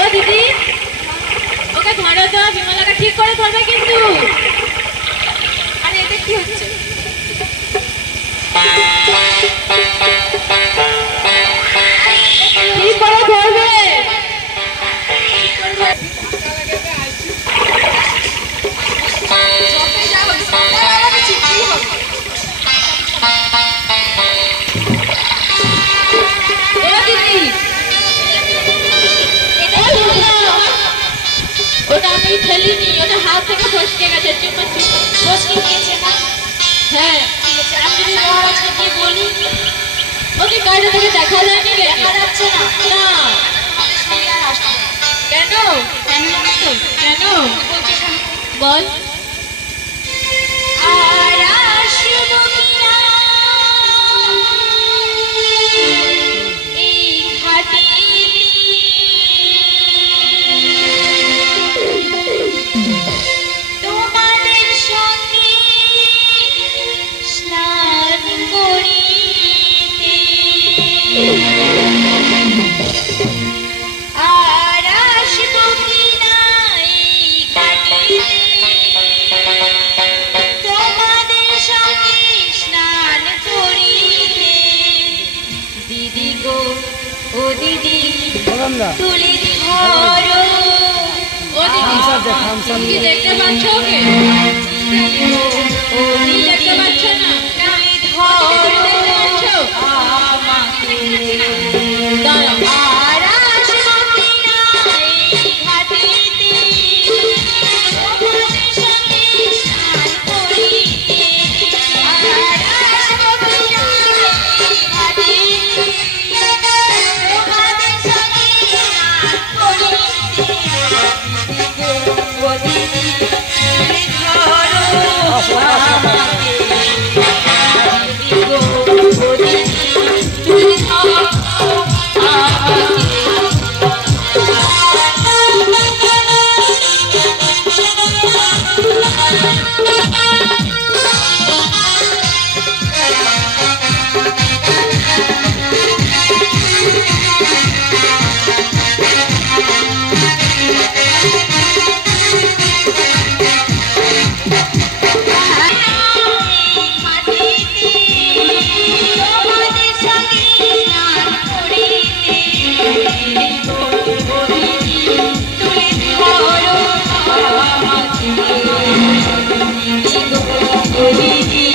ও দিদি ওকে ধরো তো, বিমলাকে ঠিক করে ধরবে কিন্তু। আরে এটা কি হচ্ছে? ঠিক করে ধরবে। ওটা আমি ফেলিনি, ওটা হাত থেকে ফসকে গেছে। চুপ চুপ ফসকে গিয়েছে না? হ্যাঁ ঠিক আছে, আমি যদি মহারাজকে গিয়ে বলি। ওকে গাড়ি থেকে দেখা যায়নি, দেখা যাচ্ছে না। না তোমাদের সঙ্গে আর আসবো না। কেন? কেন জানো তো? কেন বলছি শোনো। বল। আর আসবো কিনা এই ঘাটে, তোমাদের সঙ্গে স্নান করিতে। আর আসবো কিনা এই ঘাটিতে, তোমাদের সঙ্গে স্নান করিতে। দিদি গো ও দিদি তুলে ধরো। ও দিদি তুমি কি দেখতে পাচ্ছ ওকে? ও তুমি দেখতে পাচ্ছ না? তুলে ধরো দেখতে পাচ্ছ? আমাকে। দাঁড়াও। আর আসবো কিনা এই ঘাটিতে, তোমাদের সঙ্গে স্নান করিতে। আর আসবো কিনা এই ঘাটিতে, তোমাদের সঙ্গে স্নান করিতে। ও দিদি তুলে ধরো আমাকে। দিদি গো ও দিদি তুলে ধরো আমাকে। তোমাদের সঙ্গে স্নান করিতে। ও দিদি তুলে ধরো আমাকে। ও দিদি